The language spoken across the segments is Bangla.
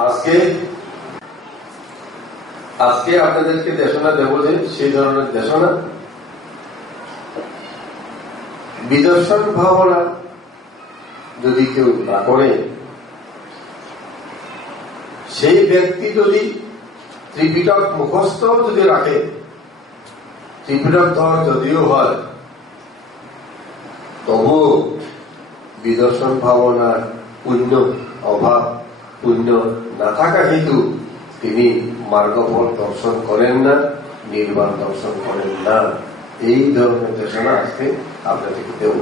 আজকে আজকে আপনাদেরকে দেশনা দেব যে সেই ধরনের দেশনা বিদর্শন ভাবনা যদি কেউ না করে, সেই ব্যক্তি যদি ত্রিপিটক মুখস্থ যদি রাখে, ত্রিপিটক ধর যদিও হয়, তবু বিদর্শন ভাবনার পুণ্য অভাব, পুণ্য না থাকা হেতু তিনি মার্গফল দর্শন করেন না, নির্বাণ দর্শন করেন না। এই ধরনের দেশনা আজকে আপনাদেরকে দেব।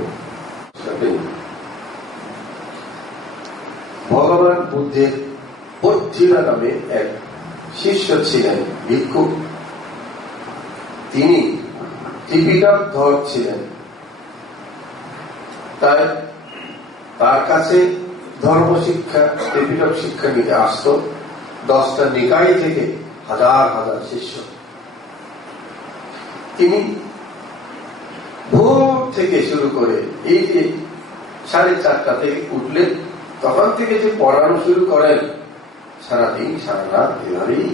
ভগবান বুদ্ধের পথিলা নামে এক শিষ্য ছিলেন, ভিক্ষু। তিনি ত্রিপিটক ধর ছিলেন। তাই তার কাছে ধর্ম শিক্ষা, ত্রিপিটক শিক্ষা নিতে আসত 10টা নিকায় থেকে হাজার হাজার শিষ্য। তিনি ভোর থেকে শুরু করে এই যে 4:30 থেকে উঠলে তখন থেকে যে পড়ানো শুরু করেন, সারাদিন সারা রাত এভাবেই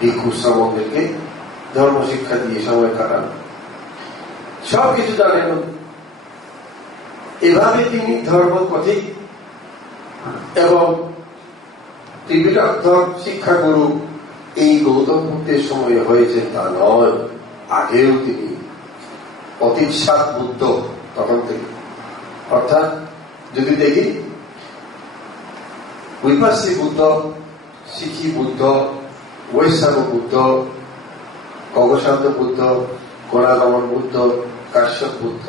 ভিক্ষু শ্রমণদেরকে ধর্ম শিক্ষা দিয়ে সময় কাটান, সবকিছু জানেন। এভাবে তিনি ধর্ম পথিক এবং ত্রিপিটক ধর্ম শিক্ষাগুরু এই গৌতম বুদ্ধের সময়ে হয়েছে তা নয়, আগেও তিনি অতিসাত বুদ্ধ তখন থেকে। অর্থাৎ যদি দেখি বিপাসী বুদ্ধ, শিখি বুদ্ধ, বৈষ্ণব বুদ্ধ, কগশান্ত বুদ্ধ, কোনাগমন বুদ্ধ, কাশ্যপ বুদ্ধ,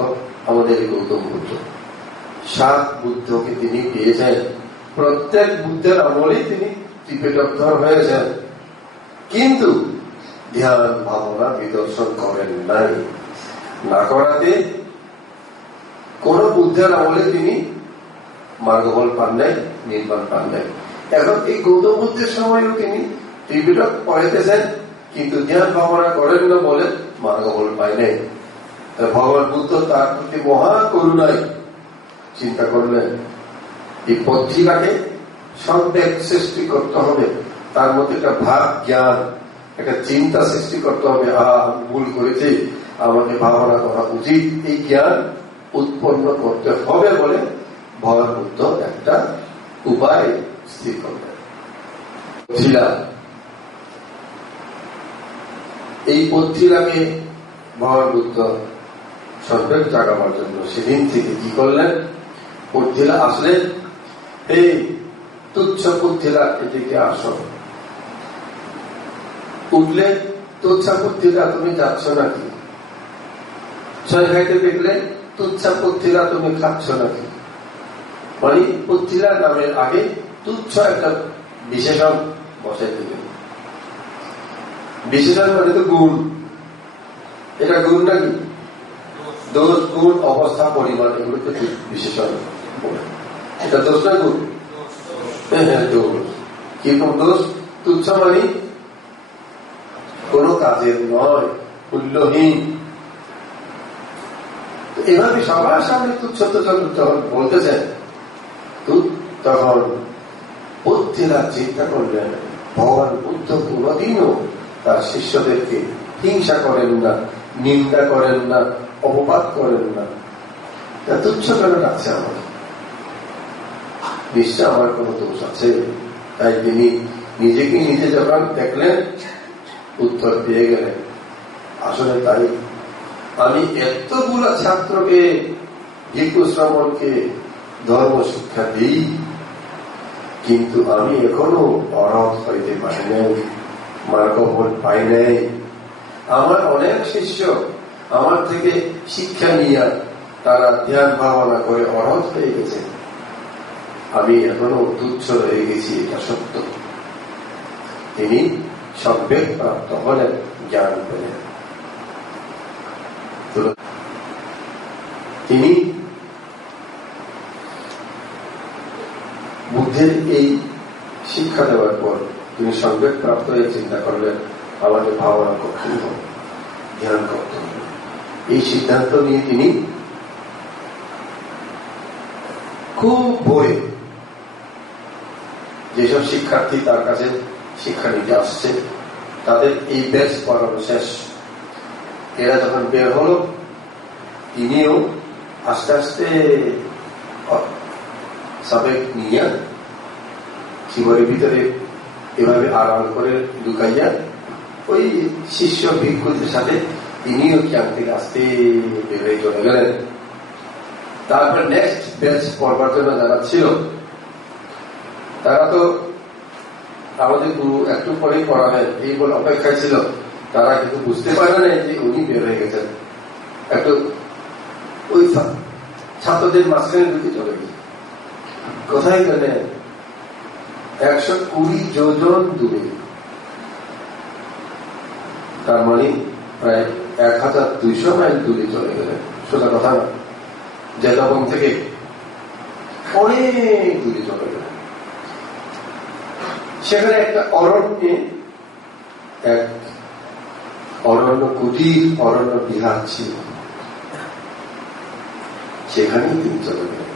আমাদের গৌতম বুদ্ধ, 7 বুদ্ধকে তিনি পেয়েছেন। প্রত্যেক বুদ্ধের আমলেই তিনি ত্রিপিটকধর হয়েছেন, কিন্তু ধ্যান ভাবনা বিদর্শন করেন নাই। না করাতে কোন বুদ্ধের আমলে তিনি মার্গফল পান নাই, নির্বাণ পান নাই। এখন এই গৌতম বুদ্ধের সময়ও তিনি ত্রিপিটক পড়াইতেছেন, কিন্তু ধ্যান ভাবনা করেন না বলে মার্গফল পায় নাই। ভগবান বুদ্ধ তার প্রতি মহা করুণায় চিন্তা করলেন, এই পথিলাকে সম্যক সৃষ্টি করতে হবে, তার মধ্যে একটা ভাব জ্ঞান, একটা চিন্তা সৃষ্টি করতে হবে। আমি ভুল করেছি, আমাকে ভাবনা করা উচিত, এই জ্ঞান উৎপন্ন করতে হবে বলে ভগবান বুদ্ধ একটা উপায় স্থির করলেন। এই পথিলাকে ভগবান বুদ্ধ সম্যক জাগাবার জন্য সেদিন থেকে কি করলেন, পথিলা আসলেন, এই তুচ্ছ পথিলা এদিকে আসো। উঠলে তুচ্ছ পথিলা তুমি যাচ্ছ নাকি, ছয় খাইতে দেখলে তুচ্ছ পথিলা তুমি খাচ্ছ নাকি। মানে পথিলা নামের আগে তুচ্ছ একটা বিশেষণ বসাই দিলেন। বিশেষণ মানে তো গুণ, এটা গুণ নাকি, দোষ, গুণ, অবস্থা, পরিমাণ, এগুলোকে বিশেষণ বলে। এটা দোষ না গুণ? হ্যাঁ, দোষ। কিরকম দোষ? তুচ্ছ মানে কোন কাজের নয়, মূল্যহীন। এভাবে সবার সামনে তুচ্ছ যখন বলতেছেন, তখন বুদ্ধিরা চিন্তা করলেন, ভগবান বুদ্ধ কোনদিনও তার শিষ্যদেরকে হিংসা করেন না, নিন্দা করেন না, অপবাদ করেন না। তুচ্ছ কেন রাখছে আমার, নিশ্চয় আমার কোন দোষ আছে। তাই তিনি নিজেকে নিজে যখন দেখলেন, উত্তর পেয়ে গেলেন, আসলে তাই, আমি এতগুলা ছাত্রকে, ভিক্ষু শ্রমণকে ধর্ম শিক্ষা দিই, কিন্তু আমি এখনো অরহত হইতে পারি নাই, মার্গফল পাই নাই। আমার অনেক শিষ্য আমার থেকে শিক্ষা নিয়ে তারা ধ্যান ভাবনা করে অরহত হয়ে গেছে, আমি এখনো তুচ্ছ রয়ে গেছি, এটা সত্য। তিনি সম্যক প্রাপ্ত হলেন, জ্ঞান পেলেন। তিনি বুদ্ধের এই শিক্ষা দেওয়ার পর তিনি সম্যক প্রাপ্ত হয়ে চিন্তা করলেন, আমাকে ভাবনা করতে হবে, ধ্যান করতে হবে। এই সিদ্ধান্ত নিয়ে তিনি খুব বই যেসব শিক্ষার্থী তার কাছে শিক্ষা নিতে আসছে তাদের এই ব্যাচ পড়ানো শেষ। এরা যখন বের হলো, তিনিও আস্তে আস্তে সাবেক নিয়ে শিবরের ভিতরে এভাবে আড়াল করে ঢুকাইয়া ওই শিষ্য ভিক্ষুদের সাথে তিনিও ক্যাম্প থেকে আসতে বের চলে গেলেন। তারপর নেক্সট ব্যাচ পড়বার জন্য যারা ছিল তারা তো আমাদের গুরু একটু পরেই পড়াবেন এই বলে অপেক্ষায় ছিল। তারা কিন্তু বুঝতে পারে না যে উনি বের হয়ে গেছেন, একটু ওই ছাত্রদের মাঝখানে ঢুকে চলে গেছে। কোথায় গেলেন? 120 যোজন দূরে, তার মানে প্রায় 1200 মাইল দূরে চলে গেলেন। সোজা কথা না, জেলাবন থেকে অনেক দূরে চলে গেলেন। সেখানে একটা অরণ্যে এক অরণ্য কুটির, অরণ্য বিহার ছিল, সেখানেই তিনি চলে গেলেন।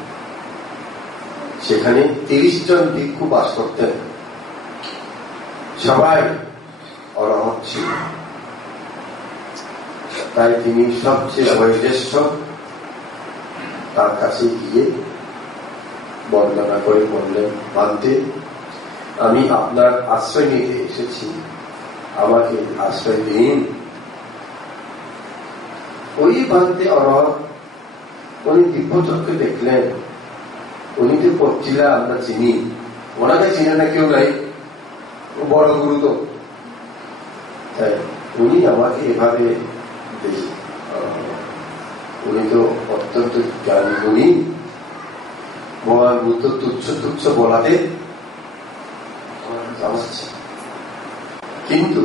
সেখানে 30 জন ভিক্ষু বাস করতেন, সবাই অরহৎ ছিল। তাই তিনি সবচেয়ে বয়োজ্যেষ্ঠ, তার কাছে গিয়ে বন্দনা করে বললেন, ভান্তে, আমি আপনার আশ্রয় নিতে এসেছি, আমাকে আশ্রয় দিন। ওই ভান্তে অরহৎ উনি দিব্য চক্ষে দেখলেন, উনি তো পড়ছিলা আমরা চিনি, ওনাকে চিনে না কেউ নাই, বড় গুরু তো। তাই উনি আমাকে এভাবে দেখি, উনি তো অত্যন্ত জ্ঞানী গুণী, মহান বুদ্ধ তুচ্ছ তুচ্ছ বলাতে কিন্তু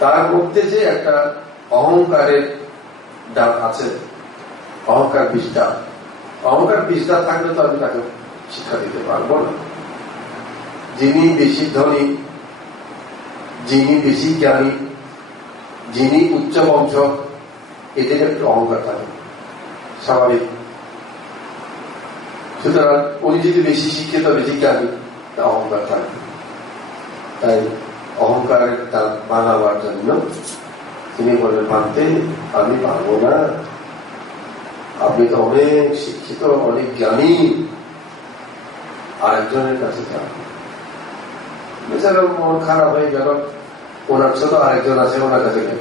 তার মধ্যে যে একটা অহংকারের ডাক আছে, অহংকার বিষ্ঠা, অহংকার বিষ্ঠা থাকলে তো আমি তাকে শিক্ষা দিতে পারবো না। যিনি বেশি ধনী, যিনি বেশি জ্ঞানী, যিনি উচ্চ বংশ, এদের একটু অহংকার থাকে স্বাভাবিক। সুতরাং উনি যদি বেশি শিক্ষিত, বেশি জ্ঞানী, তা অহংকার থাকে। তাই অহংকারের দাঁত ভাঙাবার জন্য তিনি বলেন, ভাবতে আমি পারবো না, আপনি তো অনেক শিক্ষিত, অনেক জ্ঞানী, আরেকজনের কাছে যান। বেচারা মন খারাপ হয়ে গেল, ওনার ছোট আরেকজন আছে, ওনার কাছে গেল।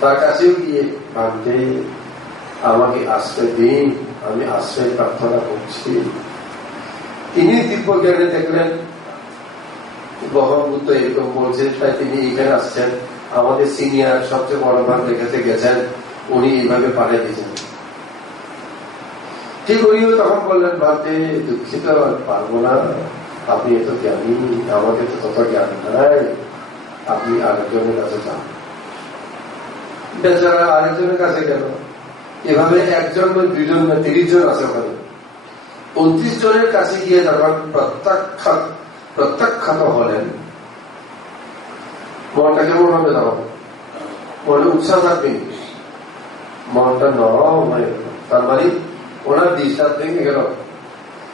তার কাছেও গিয়ে, ভাবতে আমাকে আশ্রয় দিন, আমি আশ্রয় প্রার্থনা করছি। তিনি দিব্য জ্ঞানে দেখলেন গহন বুদ্ধ এরকম বলছেন, তাই তিনি এখানে আসছেন। আমাদের সিনিয়র সবচেয়ে বড় ভাগ রেখেতে গেছেন, উনি এইভাবে পাঠিয়ে দিয়েছেন। ঠিক উনিও তখন বললেন, ভাবতে দুঃখিত, পারবো না, আপনি এত জ্ঞানী, আমাকে তো তত জ্ঞান নাই, আপনি আরেকজনের কাছে যান। বেচারা আরেকজনের কাছে গেল। এভাবে একজন বা দুইজন বা 30 জন আছে ওখানে। 29 জনের কাছে গিয়ে যখন প্রত্যাখ্যাত হলেন, মনটা কেমন হবে? তখন মনে উৎসাহ থাকবে, মনটা নরম হয়ে গেল। তার মানে ওনার বিশ্বাস ভেঙে গেল,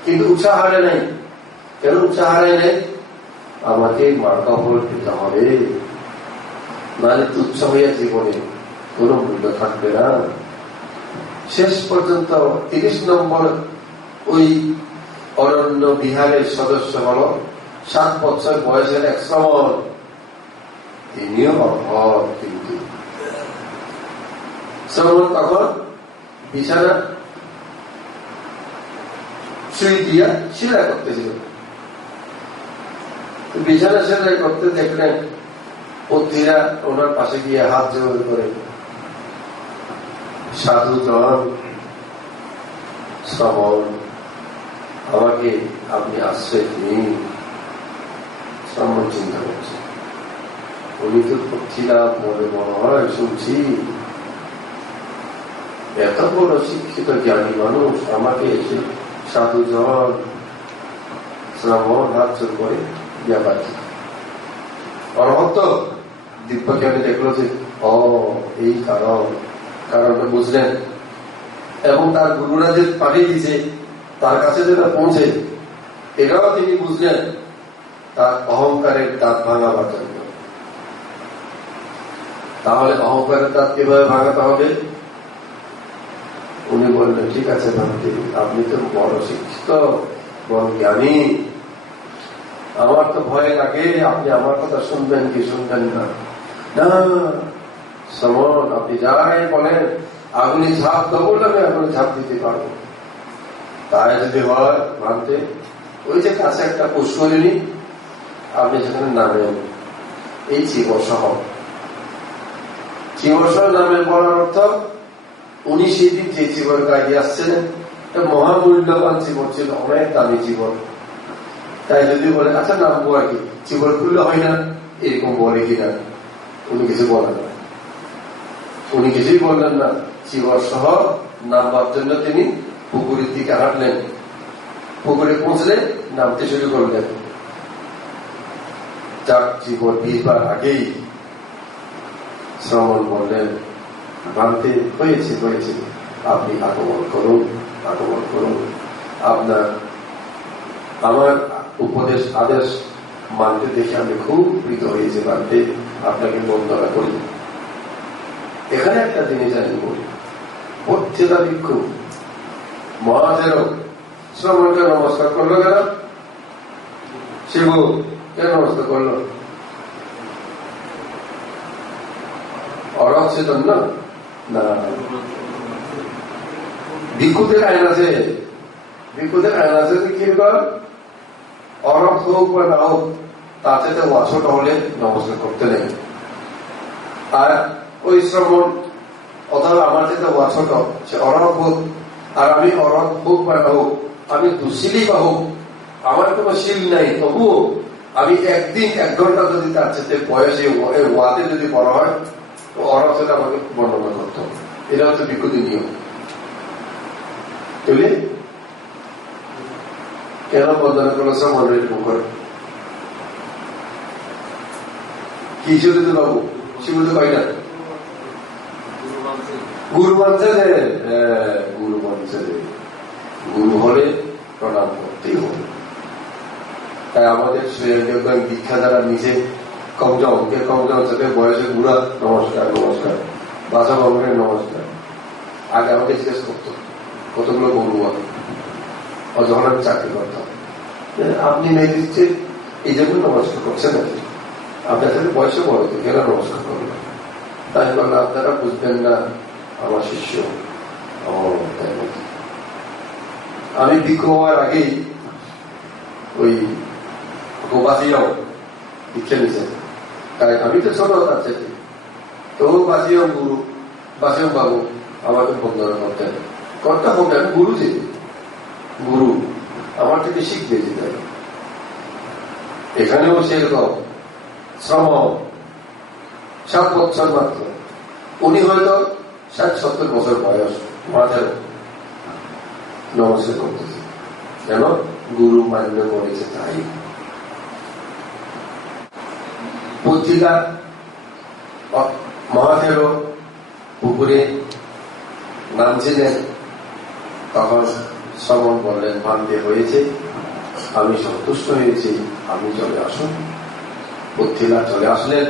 কিন্তু উৎসাহ হারে নাই। কেন উৎসাহ হারে নাই? আমাকে মার্কা ফল পেতে হবে, নাহলে তুচ্ছ হইয়া জীবনে কোন মূল্য থাকবে না। শেষ পর্যন্ত 30 নম্বর ওই অরণ্য বিহারের সদস্য হল 7 বছর বয়সের এক শ্রমণ, তিনিও অভাব। কিন্তু শ্রমণ তখন বিছানা শুই দিয়া সেলাই করতেছিল। বিছানা সেলাই করতে দেখলেন পত্নীরা ওনার পাশে গিয়ে হাত জোর করে, সাধু জন শ্রমণ, আমাকে আপনি আশ্রয় দিন। শ্রমণ চিন্তা করছে, উনি তো পত্নীরা মনে মনে হয় শুনছি এত বড় শিক্ষিত জ্ঞানী মানুষ, আমাকে এসে সাধু জন শ্রমণ হাত জোর করে ইয়া পাচ্ছি। অরহত দিব্য জ্ঞানী দেখলো যে এই কারণটা বুঝলেন, এবং তার গুরুরা যে পাঠিয়ে দিয়েছে তার কাছে যেটা পৌঁছে এটাও তিনি বুঝলেন তার অহংকারের দাঁত ভাঙাবার জন্য। তাহলে অহংকারের দাঁত কিভাবে ভাঙাতে হবে? উনি বললেন, ঠিক আছে ভাবতে, আপনি তো বড় শিক্ষিত, বড় জ্ঞানী, আমার তো ভয় লাগে, আপনি আমার কথা শুনবেন কি শুনবেন না। না সমন, আপনি যাই বলেন, আগুনি ঝাঁপ দেবো, আমি আগুনি ঝাঁপ দিতে পারবো। তাই যদি হয় ভাবতে, ওই যে কাছে একটা পুষ্করিণী, আপনি সেখানে নামেন, এই চিবসহ। চিবসহ নামে বলার অর্থ, উনি সেদিন যে জীবন গাড়িয়ে আসছিলেন মহামূল্যবান জীবন ছিল, অনেক দামি জীবন। তাই যদি বলে আচ্ছা নামবো আর কি, জীবন খুললে হয় না, এরকম বলে কিনা? উনি কিছু বলেন না, উনি কিছুই বললেন না। জীবন সহ নামবার জন্য তিনি পুকুরের দিকে হাঁটলেন। পুকুরে পৌঁছলে নামতে শুরু করলেন। যাক, জীবন ভিড়বার আগেই শ্রমণ বললেন, ভাবতে হয়েছে হয়েছে, আপনি আগমন করুন, আগমন করুন। আপনার আমার উপদেশ আদেশ মানতে দেখে আমি খুব প্রীত হয়েছে, মানতে আপনাকে বন্দনা করি। এখানে একটা জিনিস আমি বলি, পথ্যেতা ভিক্ষু মহাজেরও শ্রমণকে নমস্কার করলো কেন? শিব কেন নমস্কার করলো? অরচেতন না? না, ভিক্ষুদের আইন আছে, ভিক্ষুদের আইন আছে কি অরথ হোক বা না হোক, তাতে তো অছোট হলে নমস্কার করতে নেই। আর ওই শ্রমণ অথবা আমার যেটা অছোট, সে অরথ হোক, আর আমি অরথ হোক বা না হোক, আমি দুশীলই বা হোক, আমার কোনো শিল নাই, তবুও আমি একদিন 1 ঘন্টা যদি তার সাথে বয়সে ওয়াদে যদি বড় হয়, তো অরথ হলে আমাকে বর্ণনা করতে হবে। এটা হচ্ছে ভিক্ষুদের নিয়ম। বুঝলি কেন বন্দনা করলো? শ্রমণ এরকম করে কি শিবুতে বাবু? শিবুতে কয়টা গুরু মানছে যে, গুরু মানছে যে, গুরু হলে প্রণাম করতেই হবে। তাই আমাদের দীক্ষা যারা নিচে কমজম সাথে বয়সে বুড়া, নমস্কার নমস্কার, বাসা ভঙ্গের নমস্কার, আগে আমাকে জিজ্ঞেস করতো কতগুলো গরু আছে। যখন আমি চাকরি করতাম, আপনি মেয়ে এই জন্য নমস্কার করছেন নাকি? আপনার সাথে বয়সে বড় তো কেন নমস্কার করবেন? তাই বললাম, আপনারা বুঝবেন না, আমার শিষ্য। আমি ভিক্ষু হওয়ার আগেই ওই বাসিয়াও দীক্ষা নিছেন। তাই আমি তো ছোট তার চাকরি, তো বাসিয়াম গুরু, বাসিয়াম বাবু আমাকে বন্দনা করতেন, করতে হবে। আমি গুরু যে, গুরু আমার থেকে শিখবে যে। তাই এখানেও সেরকম শ্রম 7 বছর মাত্র, উনি হয়তো 60-70 বছর বয়স, মাথায় নমস্কার করতেছে, কেন? গুরু মান্য করেছে তাই। পত্রিকা মহাদেরও পুকুরে নামছিলেন, তখন শ্রমণ বললেন, মানতে হয়েছে, আমি সন্তুষ্ট হয়েছি, আমি চলে আসুন। পত্রিকা চলে আসলেন,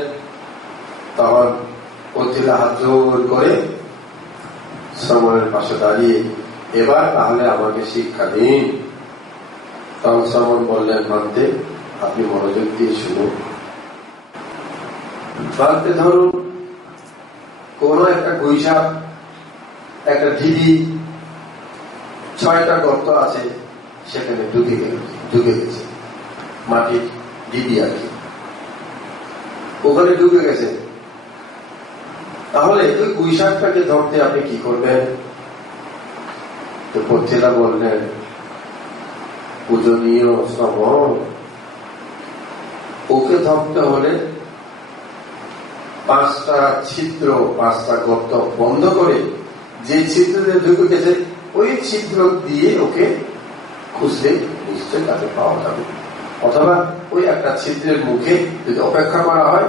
তখন পত্রিকা হাত জোর করে শ্রমণের পাশে দাঁড়িয়ে, এবার তাহলে আমাকে শিক্ষা দিন। তখন শ্রমণ বললেন, মানতে আপনি মনোযোগ দিয়ে শুনুন। মানতে ধরুন কোন একটা গুইসাপ, একটা ঢিবি, 6টা গর্ত আছে, সেখানে ঢুকে গেছে, মাটির ঢিবি আর কি, ওখানে ঢুকে গেছে। তাহলে ওই গুইসাপটাকে ধরতে আপনি কি করবেন? তো পত্রিকা বললেন, পূজনীয় শ্রমণ, ওকে ধরতে হলে 5টা ছিদ্র, 5টা গর্ত বন্ধ করে, যে ছিদ্র দিয়ে ঢুকে গেছে ওই ছিদ্র দিয়ে ওকে খুঁজলে নিশ্চয়ই তাকে পাওয়া যাবে। অথবা ওই একটা ছিদ্রের মুখে যদি অপেক্ষা করা হয়,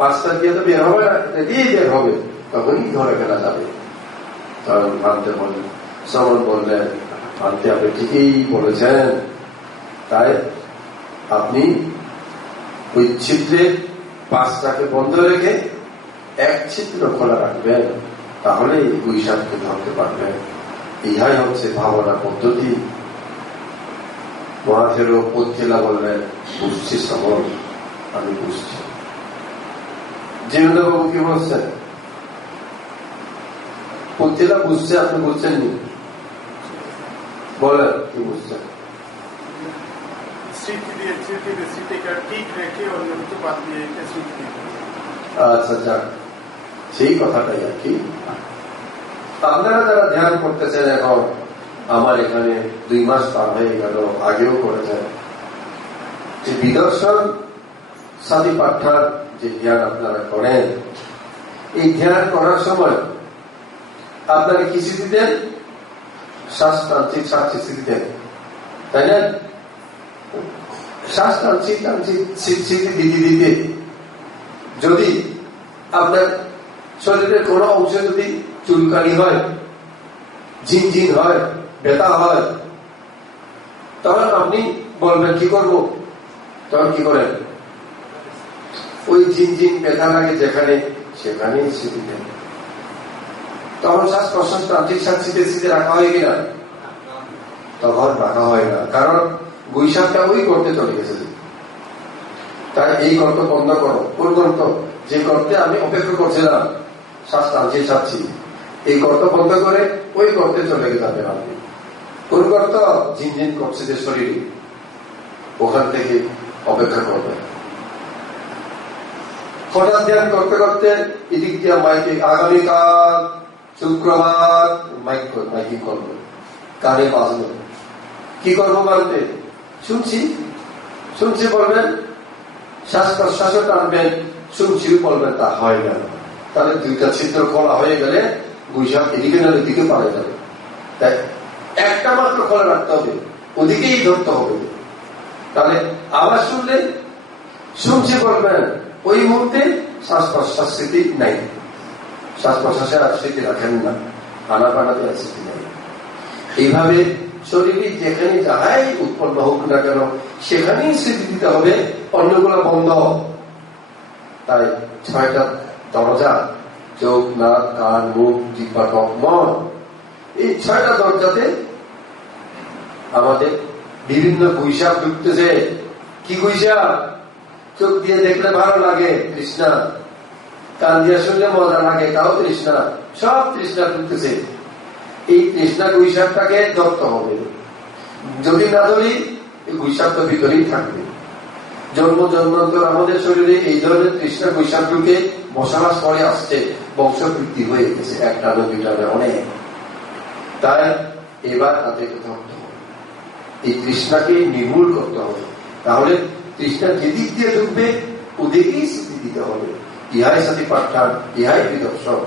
5টা দিয়ে তো বের হবে না, এটা দিয়ে বের হবে, তখনই ধরে ফেলা যাবে। তখন মানতে বললেন, শ্রমণ বললেন, মানতে আপনি ঠিকই বলেছেন, তাই আপনি ওই ছিদ্রের 5টাকে বন্ধ রেখে এক ছিদ্র খোলা রাখবেন, তাহলে ওই সাপকে ধরতে পারবেন। ইহাই হচ্ছে ভাবনা পদ্ধতি। মহাথেরও পথিলা বললেন, বুঝছি সমল, আমি বুঝছি। জীবনবাবু কি বলছেন? পথিলা বুঝছে, আপনি বুঝছেননি? বলেন কি বুঝছেন? আচ্ছা যাক, সেই কথাটাই আর কি। আপনারা যারা ধ্যান করতেছেন এখন, আমার এখানে 2 মাস পার হয়ে গেল, আগেও করেছেন, যে বিদর্শন সাতিপাঠার যে ধ্যান আপনারা করেন, এই ধ্যান করার সময় আপনারা কি স্মৃতি দেন? শ্বাসতান্ত্রিক সাক্ষী স্মৃতি দেন, তাই না? শ্বাসতান্ত্রিক স্মৃতি দিতে দিতে যদি আপনার শরীরের কোন অংশে যদি চুলকানি হয়, ঝিনঝিন হয়, ব্যথা হয়, তখন আপনি বলবেন কি করব? তখন কি করেন? ওই ঝিনঝিন ব্যথা লাগে যেখানে, সেখানেই স্মৃতি দেন। তখন শ্বাস প্রশ্বাস তান্ত্রিক স্মৃতি রাখা হয় কিনা? তখন রাখা হয় না, কারণ বৈশাখটা ওই করতে চলে গেছে। তাই এই গর্ত বন্ধ করো। কোন গর্ত? যে গর্তে আমি অপেক্ষা করছিলাম, শ্বাস টানছি ছাড়ছি, এই গর্ত বন্ধ করে ওই গর্তে চলে যাবেন আপনি। কোন গর্ত? ঝিনঝিন করছে যে শরীরে, ওখান থেকে অপেক্ষা করবেন। হঠাৎ ধ্যান করতে করতে এদিক দিয়ে মাইকে, আগামীকাল শুক্রবার মাইকিং করবো, কানে বাজলো, কি করবো বলতে? শুনছি বলবেন, শ্বাস প্রশ্বাসও টানবেন, শুনছি বলবেন, তা হয় না। তাহলে 2টা ছিদ্র খোলা হয়ে গেলে বৈশাখ এদিকে না এদিকে পারে যাবে। তাই একটা মাত্র খোলা রাখতে হবে, ওদিকেই ধরতে হবে। তাহলে আবার শুনলেন, শুনছি বলবেন, ওই মুহূর্তে শ্বাস প্রশ্বাস স্মৃতি নাই, শ্বাস প্রশ্বাসের আর স্মৃতি রাখেন না, আনাপানাতে আর স্মৃতি নাই। এইভাবে শরীরে যেখানে যাহাই উৎপন্ন হোক না কেন, সেখানেই স্মৃতি দিতে হবে, অন্যগুলো বন্ধ। তাই 6টা দরজা, চোখ, নাক, কান, মুখ, জিহ্বা, ত্বক, মন, এই 6টা দরজাতে আমাদের বিভিন্ন বৈশাখ ঢুকতেছে। কি বৈশাখ? চোখ দিয়ে দেখলে ভালো লাগে, তৃষ্ণা, কান দিয়ে শুনলে মজা লাগে, তাও তৃষ্ণা, সব তৃষ্ণা ঢুকতেছে। এই তৃষ্ণা বৈশাখটাকে ধরতে হবে। যদি না ধরি, এই বৈশাখটা ভিতরেই থাকবে। জন্ম জন্মান্তর আমাদের শরীরে এই ধরনের তৃষ্ণা বৈশাখকে বসবাস করে আসছে, বংশবৃদ্ধি হয়ে গেছে, 1টা না 2টা না অনেক। তাই এবার তাদেরকে ধরতে হবে, এই তৃষ্ণাকে নির্মূল করতে হবে। তাহলে তৃষ্ণা যেদিক দিয়ে ঢুকবে ওদিকেই স্মৃতি দিতে হবে। ইহাই সাতিপাঠান, ইহাই বিদর্শন।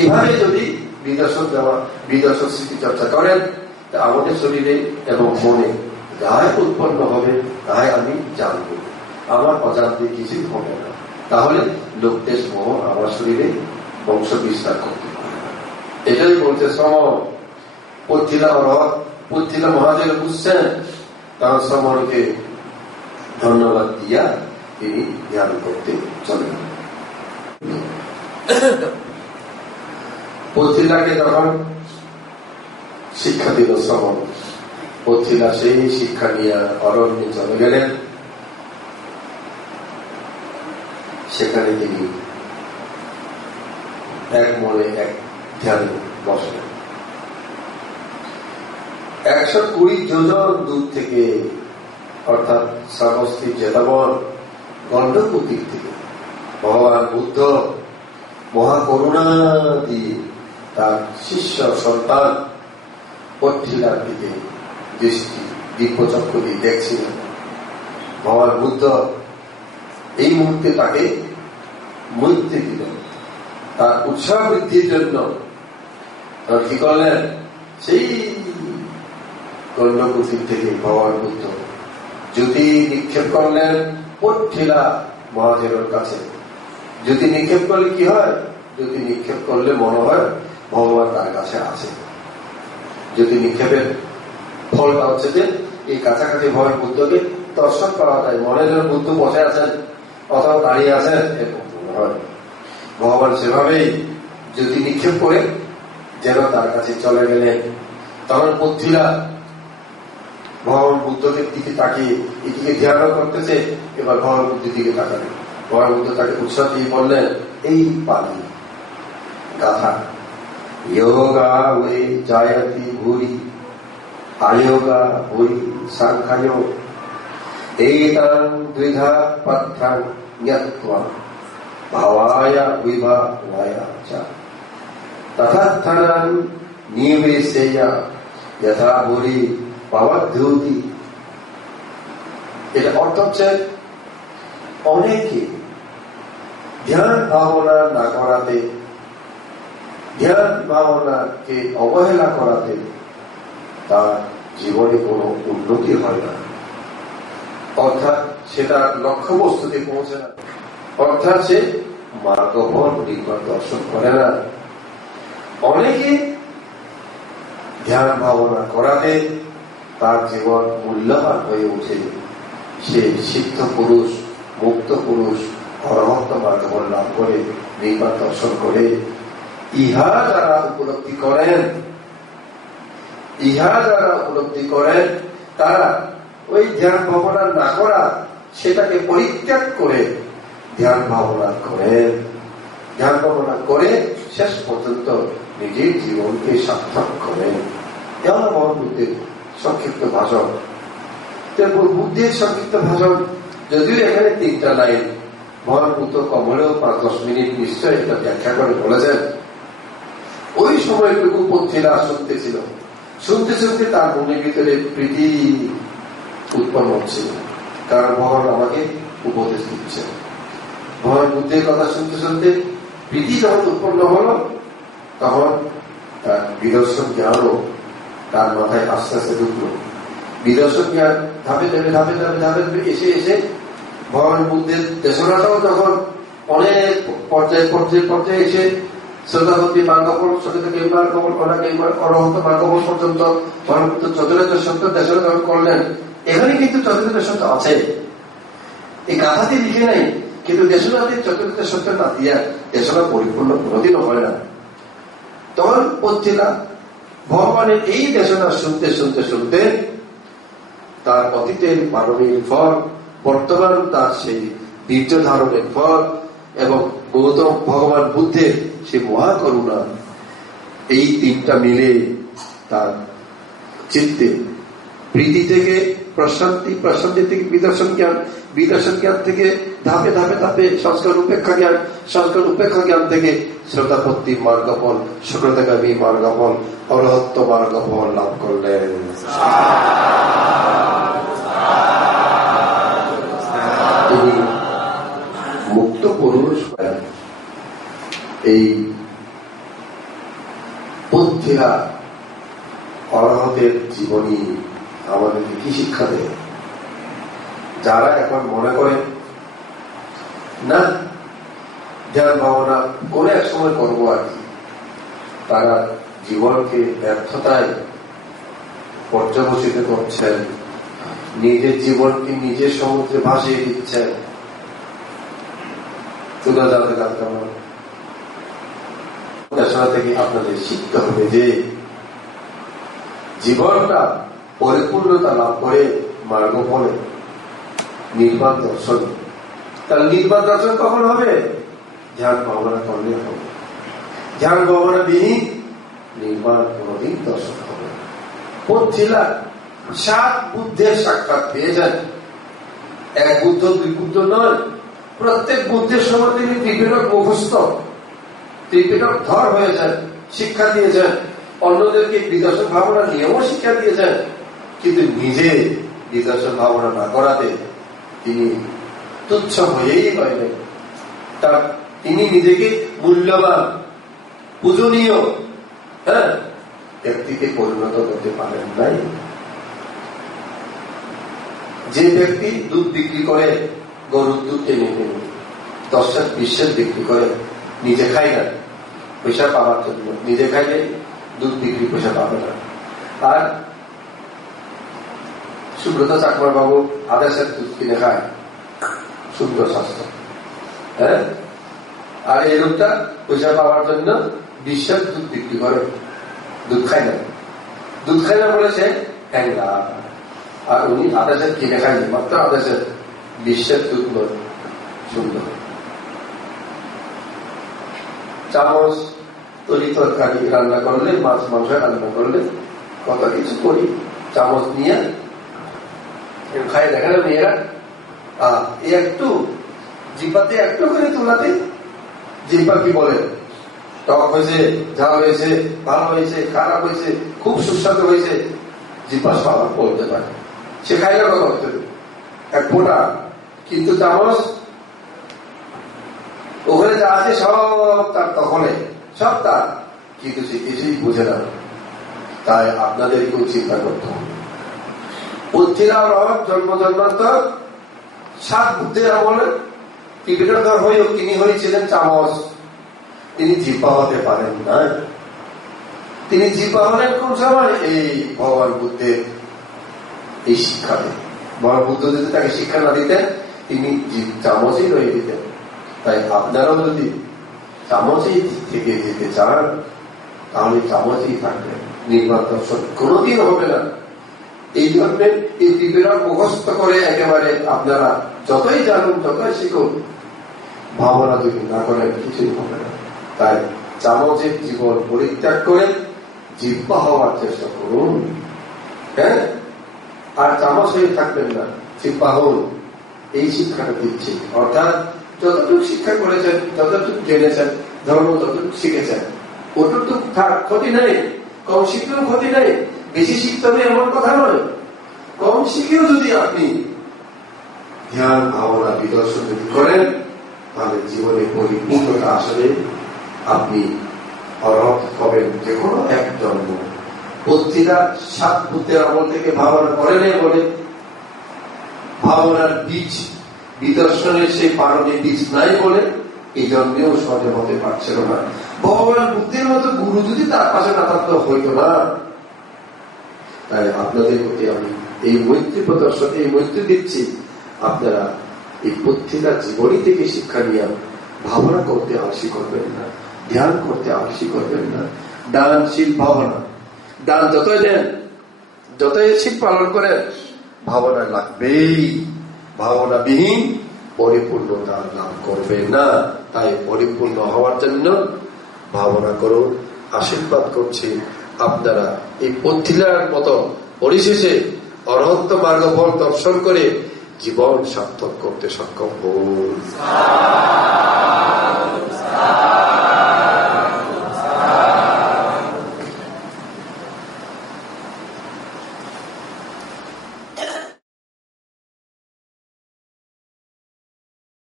এভাবে যদি বিদর্শন স্মৃতি চর্চা করেন, তা আমাদের শরীরে এবং মনে যাহাই উৎপন্ন হবে তাহাই আমি জানবো, আমার অজান্তে কিছুই হবে না। তাহলে লোকদেশ মোহ আমার শরীরে বংশ বিস্তার করতে পারে না। এটাই বলতে সময় পথিলা মহাদেব বুঝছেন, কারণ সমরকে ধন্যবাদ দিয়া তিনি ধ্যান করতে চলেন। পথিলাকে যখন শিক্ষা দিল শ্রবণ, পথিলা সেই শিক্ষা নিয়ে অরণ্যে চলে গেলেন। সেখানে তিনি এক মনে এক ধ্যানে বসলেন। 120 যোজন দূর থেকে, অর্থাৎ শ্রাবস্তির জেতাবন গণ্ডকুটির থেকে ভগবান বুদ্ধ মহাকরুণা দিয়ে তার শিষ্য সন্তান পথিলার দিকে দৃষ্টি দিব্যচক্র দিয়ে দেখছিলেন। ভগবান বুদ্ধ এই মুহূর্তে তাকে মৈত্রী দিলেন, তার উৎসাহ বৃদ্ধির জন্য। তার কি করলেন? সেই গণ্ডকুটির থেকে ভগবান বুদ্ধ জ্যোতি নিক্ষেপ করলেন পথিলা মহাদেবের কাছে। জ্যোতি নিক্ষেপ করলে কি হয়? জ্যোতি নিক্ষেপ করলে মনে হয় ভগবান তার কাছে আছে। জ্যোতি নিক্ষেপের ফলটা হচ্ছে যে এই কাছাকাছি ভগবান বুদ্ধকে দর্শন করা যায়। মনে যেন বুদ্ধ বসে আছেন অথবা দাঁড়িয়ে আছেন এরকম মনে হয়। ভগবান সেভাবেই জ্যোতি নিক্ষেপ করে যেন তার কাছে চলে গেলেন। তখন বুদ্ধিরা ভগবান বুদ্ধকে দিকে তাকিয়ে এদিকে ধ্যান করতেছে। এবার ভগবান বুদ্ধের দিকে তাকালেন। ভগবান বুদ্ধ তাকে উৎসাহ দিয়ে বললেন এই পালি গাথা, যোগা ওই জায়তি ভূরি আয়োগা ভূরি সাংখ্যায় এইতাং দ্বিধা পথ্যাং জ্ঞাত্বা ভাবায় বিভাবায় চ তথাত্থানাং নিবেশেয়া যথা ভূরি পাবদ্ধতি। এটা অর্থ হচ্ছে অনেকে ধ্যান ভাবনা না করাতে, ধ্যান ভাবনাকে অবহেলা করাতে তার জীবনে কোনো উন্নতি হয় না, অর্থাৎ সেটা লক্ষ্যবস্তুতে পৌঁছে না, অর্থাৎ সে মার্গফল নিকট দর্শন করে না। অনেকে ধ্যান ভাবনা করাতে তার জীবন মূল্যবান হয়ে ওঠে। সে সিদ্ধ পুরুষ, মুক্ত পুরুষ, অরহন্ত মার্গফল লাভ করে নিকট দর্শন করে। ইহা যারা উপলব্ধি করেন তারা ওই ধ্যান ভাবনা না করা সেটাকে পরিত্যাগ করে ধ্যান ভাবনা করে শেষ পর্যন্ত নিজের জীবনকে সার্থক করেন। এমন ভগবান বুদ্ধের সংক্ষিপ্ত ভাষণ। বুদ্ধির সংক্ষিপ্ত ভাষণ যদিও এখানে 3টা লাইন, ভগবান বুদ্ধ কমলেও 5-10 মিনিট নিশ্চয় এটা ব্যাখ্যা করে বলেছেন। ওই সময়টুকু পথিরা শুনতেছিল, শুনতে শুনতে তার মনের ভিতরে প্রীতি উৎপন্ন হচ্ছিল, কারণ ভগবান আমাকে উপদেশ দিচ্ছে। ভগবান বুদ্ধের কথা শুনতে শুনতে প্রীতি যখন উৎপন্ন হলো তখন তার বিদর্শন জ্ঞানও তার মাথায় আস্তে আস্তে ঢুকলো। বিদর্শন জ্ঞান ধাপে ধাপে এসে ভগবান বুদ্ধের দেশনাটাও যখন অনেক পর্যায়ে এসে শ্রদ্ধাবতী মার্গফল, সচেতন মার্গফল, অরহন্ত মার্গফল পর্যন্ত ভগবান বুদ্ধ চতুর্থ সত্য দেশনা যখন করলেন। এখানে কিন্তু চতুর্থ সত্য আছে, এই গাথাতে লিখে নাই, কিন্তু দেশনাতে চতুর্থ সত্য না দিয়া দেশনা পরিপূর্ণ কোনোদিনও হয় না। তখন পথিরা ভগবানের এই দেশনা শুনতে তার অতীতের মানবীর ফল, বর্তমান তার সেই বীর্য ধারণের ফল এবং গৌতম ভগবান বুদ্ধের সেই মহাকরুণা, এই 3টা মিলে তার চিত্তে প্রীতি থেকে প্রশান্তি, প্রশান্তি থেকে বিদর্শন জ্ঞান, বিদর্শন জ্ঞান থেকে ধাপে সংস্কার উপেক্ষা জ্ঞান, সংস্কার উপেক্ষা জ্ঞান থেকে শ্রদ্ধাপত্তি মার্গফল, সুকৃতগামী মার্গফল, অরহত্ত মার্গফল লাভ করলেন। তিনি মুক্ত পুরুষ। এই বুদ্ধিরা অরহতের জীবনী আমাদেরকে কি শিক্ষা দেয়? যারা এখন মনে করে না ধ্যান ভাবনা করে এক সময় করবো আর কি, তারা জীবনকে ব্যর্থতায় পর্যবসিত করছেন, নিজের জীবনকে নিজের সমুদ্রে ভাসিয়ে দিচ্ছেন। থেকে আপনাদের শিখতে হবে যে জীবনটা পরিপূর্ণতা লাভ করে মার্গফলে নির্বাণ দর্শন। তার নির্বাণ দর্শন কখন হবে? ধ্যান ভাবনা করলে হবে। ধ্যান ভাবনা বিহীন নির্বাণ কোনদিন দর্শন হবে। পথিরা 7 বুদ্ধের সাক্ষাৎ পেয়ে যান। 1 বুদ্ধ 2 বুদ্ধ নয়, প্রত্যেক বুদ্ধের সময় তিনি ত্রিপিটক মুখস্থ, ত্রিপিটক ধর হয়েছেন, শিক্ষা দিয়েছেন, অন্যদেরকে বিদর্শন ভাবনা নিয়েও শিক্ষা দিয়েছেন, কিন্তু নিজে বিদর্শন ভাবনা না করাতে তিনি তুচ্ছ হয়েই পাইলেন। তিনি নিজেকে মূল্যবান, পূজনীয় ব্যক্তিকে পরিণত করতে পারেন নাই। যে ব্যক্তি দুধ বিক্রি করে, গরুর দুধ টেনে 10-20 বিক্রি করে, নিজে খাই না পয়সা পাওয়ার জন্য, নিজে খাইলে দুধ বিক্রি পয়সা পাবে না। আর সুব্রত চাকমা বাবু আদেশের দুধ কিনে খায়, সুন্দর স্বাস্থ্য। হ্যাঁ, আর এই লোকটা পয়সা পাওয়ার জন্য বিশ্বের দুধ বিক্রি করে, দুধ খায় না, দুধ খায় না বলে সে হ্যাংলা। আর উনি আদেশের কিনে খায়নি, মাত্র আদেশের বিশ্বের দুধ নয়, সুন্দর। চামচ তরি তরকারি রান্না করলে, মাছ মাংস রান্না করলে কত কিছু করি, চামচ নিয়ে খাই। দেখেন মেয়েরা একটু জিব্বাতে একটু করে তোলাতে জিব্বা কি বলে, টক হয়েছে, ঝাল হয়েছে, ভালো হয়েছে, খারাপ হয়েছে, খুব সুস্বাদু হয়েছে, জিব্বা সব বলতে পারে। সে খাই না কথা হচ্ছে এক ফোটা, কিন্তু চামচ ওখানে যা আছে সব তার, তখনই সব তার, কিন্তু সে কিছুই বুঝে না। তাই আপনাদেরকেও চিন্তা করতে হবে। বুদ্ধিরা রব জন্ম জন্মান্তর 7 বুদ্ধের আমলে ত্রিপিটকধর হয়েও তিনি হয়েছিলেন চামচ। তিনি জিহ্বা হতে পারেন না। তিনি জিহ্বা হলেন কোন সময়? এই ভগবান বুদ্ধের এই শিক্ষাতে। ভগবান বুদ্ধ যদি তাকে শিক্ষা না দিতেন, তিনি চামচই রয়ে দিতেন। তাই আপনারাও যদি চামচই থেকে যেতে চান, তাহলে চামচই থাকবেন, নির্বাণ দর্শন কোনদিন হবে না। এই জন্য এই ত্রিপিটক মুখস্থ করে একেবারে আপনারা যতই জানুন, যতই শিখুন, ভাবনা যদি না করেন কিছুই হবে না। তাই চামচের জীবন পরিত্যাগ করে জিহ্বা হওয়ার চেষ্টা করুন। হ্যাঁ, আর চামচ হয়ে থাকবেন না, জিহ্বা হন। এই শিক্ষাটা দিচ্ছি। অর্থাৎ যতটুকু শিক্ষা করেছেন, যতটুকু জেনেছেন, ধর্ম যতটুকু শিখেছেন, ওটুকু থাক, ক্ষতি নেই। কম শিখলেও ক্ষতি নেই, বেশি শিখতে হবে এমন কথা নয়। কম শিখেও যদি আপনি ধ্যান ভাবনা বিদর্শন যদি করেন, তাহলে জীবনে পরিপূর্ণতা আসলে আপনি অর্হত হবেন যে কোনো এক জন্ম। বুদ্ধিরা 7 বুদ্ধের আমল থেকে ভাবনা করেন বলে ভাবনার বীজ, বিদর্শনের সেই পারণে বীজ নাই বলে এই জন্মেও সহজে হতে পারছিল না। ভগবান বুদ্ধের মতো গুরু যদি তার পাশে না থাকতে হইতো না। তাই আপনাদের প্রতি আমি এই মৈত্রী প্রদর্শন, এই মৈত্রী দিচ্ছি। আপনারা এই বুদ্ধিটা জীবনী থেকে শিক্ষা নিয়ে ভাবনা করতে আলসি করবেন না, ধ্যান করতে আলসি করবেন না। দানশীল ভাবনা, দান যতই দেন, যতই শীত পালন করে, ভাবনা লাগবেই। ভাবনাবিহীন পরিপূর্ণতা লাভ করবেন না। তাই পরিপূর্ণ হওয়ার জন্য ভাবনা করুন। আশীর্বাদ করছি আপনারা এই পথিলার মতো পরিশেষে অরহন্ত মার্গফল দর্শন করে জীবন সার্থক করতে সক্ষম হন।